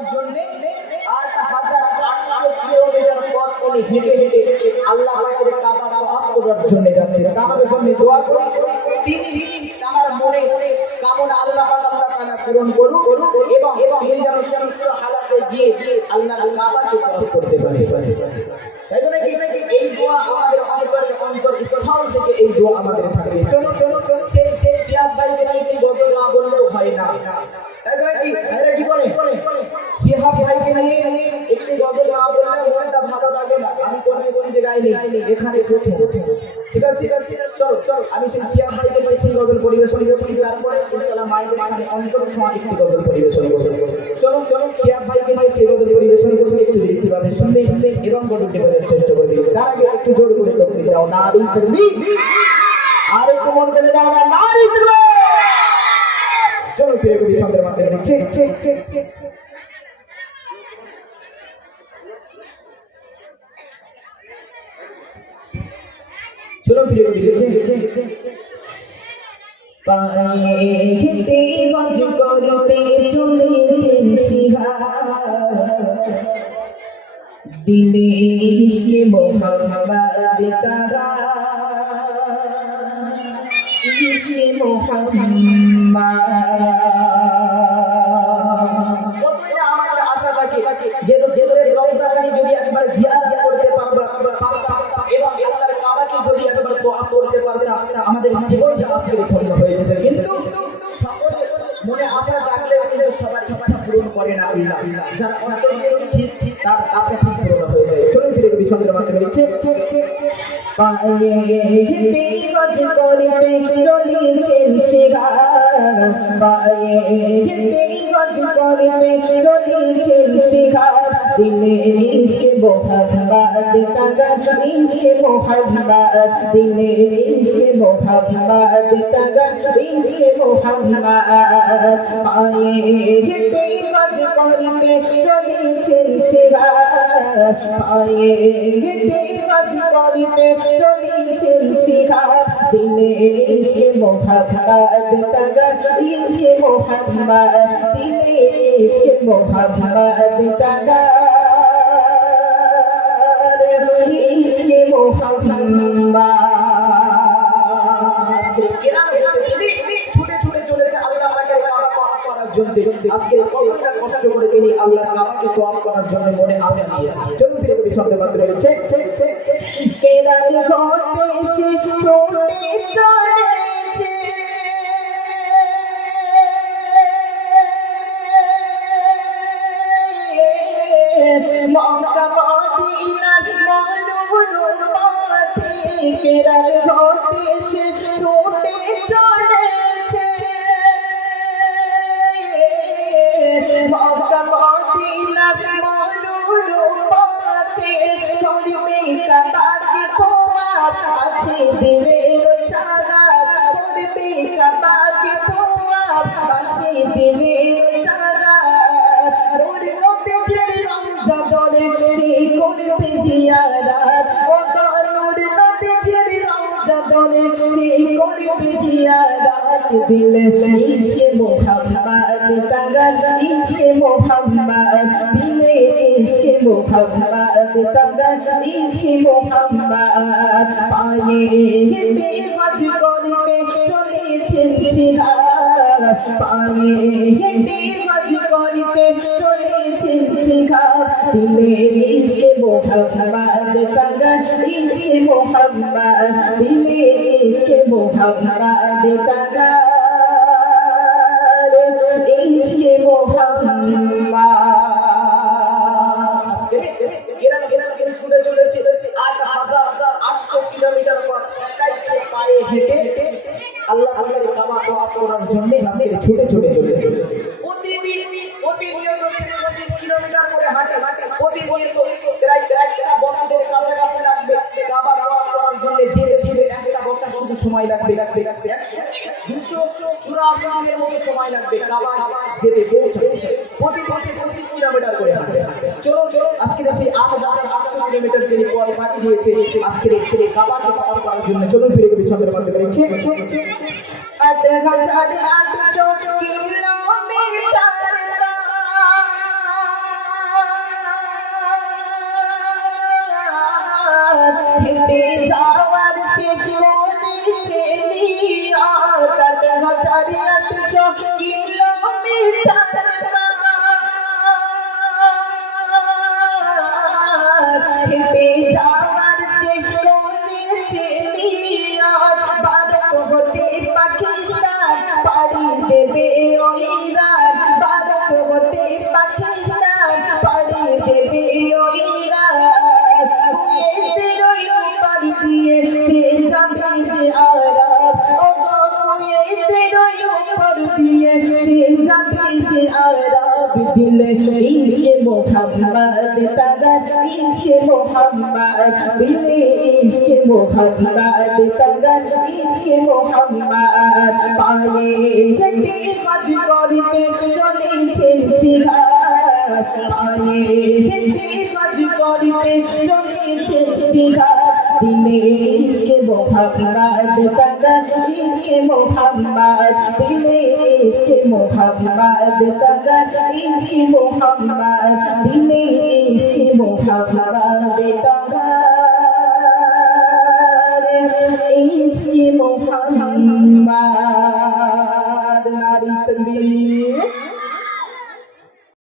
করার জন্য 8800 কিলোমিটার পথ উনি হেঁটে হেঁটে আল্লাহ পাকের কাবা তওয়াফ করার জন্য যাচ্ছেন। তার জন্য দোয়া করি তিনি তার মনে কামনা আল্লাহ তাআলা পূরণ করুন এবং তিনি যেন সমস্ত হালাতে গিয়ে আল্লাহর কাবাকে তওয়াফ করতে পারে। তাই জন্য এই দোয়া আমাদের অন্তরস্থল থেকে এই দোয়া আমাদের থাকবে। চলো সেই শিহাব ভাইকে একটি গজল না বললেও হয় না। তাই জন্য কি বলে শিহাব ভাইকে নিয়ে একটি গজল না বললে মনটা ভালো লাগে না। আমি কোন স্টেজে গাইনি, এখানে প্রথম। ঠিক আছে, চলো আমি সেই শিহাব ভাইকে নিয়ে সেই গজল পরিবেশন করছি। তারপরে ইনশাআল্লাহ মায়েদের সামনে অন্তর ছোঁয়া একটি গজল পরিবেশন করব। চলো শিহাব ভাইকে নিয়ে সেই গজল পরিবেশন করছি। একটু দৃষ্টিভাবে শুনবে এবং গজলটি বোঝার চেষ্টা করবে। তার আগে একটু জোর করে তকবীর দাও, নারী তাকবীর। আর একটু মন করে দাও না, নারী তাকবীর। চলো ফিরে কবি ছন্দের মাধ্যমে নিচ্ছে। চলো ফিরে কবি লিখছে। পায়ে হেঁটে গজ করতে চলেছেন শিহাব, দিলে ইশকে মোহাম্মদ তারা, ইশকে মোহাম্মদ। কতটা আমাদের আশা থাকে যে রাসূলের রওজাকে যদি একবার জিয়ারত করতে পারতাম এবং আল্লাহর কাবাকে যদি একবার তওয়াফ করতে পারতাম আমাদের জীবনটা আজকে ধন্য হয়ে যেত। কিন্তু সকলের মনে আশা জাগলেও কিন্তু সবার ইচ্ছা পূরণ করে না আল্লাহ। যার অন্তর দিয়েছে ঠিক তার আশা ঠিক পূরণ হয়ে যায়। চলুন ফিরে কবি ছন্দের মাধ্যমে লিখছে। পায়ে হেঁটে গজ করতে চলেছেন শিহাব, পায়ে হেঁটে গজ করতে চলেছেন শিহাব, দিলে ইশকে মোহাম্মদ তারা, ইশকে মোহাম্মদ, দিলে ইশকে মোহাম্মদ তারা, ইশকে মোহাম্মদ। পায়ে হেঁটে গজ করতে চলেছেন শিহাব, পায়ে হেঁটে গজ করতে চলেছেন শিহাব, দিলে ইশকে মোহাম্মদ তারা, ইশকে মোহাম্মদ, দিলে ইশকে মোহাম্মদ তারা, ইশকে মোহাম্মদ। ছুটে ছুটে চলেছে আল্লাহ পাকের কাবা তওয়াফ করার জন্য। আজকে কতটা কষ্ট করে তিনি আল্লাহর কাবাকে তওয়াফ করার জন্য মনে আশা নিয়েছে। চলুন ফিরে কবি ছন্দের মাধ্যমে লিখছে। কেরাল ঘটে সে ছুটে চলেছে, মক্কা মদিনার মনোরম পথে, কেরাল ঘটে সে ছুটে চলেছে, মক্কা মদিনার মনোরম পথে, করবে কাবাকে তওয়াফ আছে দিলের চারাত, করবে কাবাকে তওয়াফ আছে দিলের চারাত, নূর নবীজির রওজা ধরে সে করবে জিয়ারত, ও নূর নবীজির রওজা ধরে সে করবে জিয়ারত, দিলে ইশকে মোহাম্মদ তারা, ইশকে মোহাম্মদ, দিলে ইশকে মোহাম্মদ তারা, ইশকে মোহাম্মদ। পায়ে হেঁটে হজ করতে চলেছেন শিহাব, পায়ে হেঁটে হজ করতে চলেছেন শিহাব, দিলে ইশকে মোহাম্মদ তারা, ইশকে মোহাম্মদ, দিলে ইশকে মোহাম্মদ তারা, ইশকে মোহাম্মদ। ছুটে চলেছে 8800 কিলোমিটার পথ একাই পায়ে হেঁটে আল্লাহ পাকের কাবা তওয়াফ করার জন্য আজকে ছুটে চলেছে। প্রতিনিয়ত 25 কিলোমিটার করে হাঁটে, প্রতিনিয়ত প্রায় একটা বছরের কাছাকাছি লাগবে কাবা তওয়াফ করার জন্য। যেতে একটা বছর শুধু সময় লাগবে 284 দিনের মতো সময় লাগবে কাবা যেতে পৌঁছাতে। প্রতি বছর 25 কিলোমিটার করে হাঁটে। চলো আজকে সেই 8800 কিলোমিটার তিনি পথ পাড়ি দিয়েছে আজকে কাবাকে তওয়াফ করার জন্য। চলুন ফিরে কবি ছন্দের মাধ্যমে লিখছে। 8800 কিলোমিটার হেঁটে যাওয়ার শেষ করেছে নিয়ত 8,800 কিলোমিটার হেঁটে যাওয়ার শেষ করেছে নিয়ত ভারত হতে পাকিস্তান পাড়ি দেবে ওই রাত ভারত হতে পাকিস্তান পাড়ি দেবে ওই রাত কুয়েতের ওই পাড়ি দিয়ে সে যাবে যে আরব ও কুয়েতের ওই পাড়ি দিয়ে সে যাবে যে আরব দিলে ইশকে মোহাম্মদ তাগার ইশকে মোহাম্মদ দিলে ইশকে মোহাম্মদ তাগার ইশকে মোহাম্মদ পায়ে হেঁটে কাজ করিতে চলেছে সিহাব পায়ে হেঁটে কাজ করিতে চলেছে সিহাব দিলে ইশকে মোহাম্মদ তাগার ইশকে মোহাম্মদ দিলে ইশকে মোহাম্মদ তাগার ইশকে মোহাম্মদ দিলে ইশকে মোহাম্মদ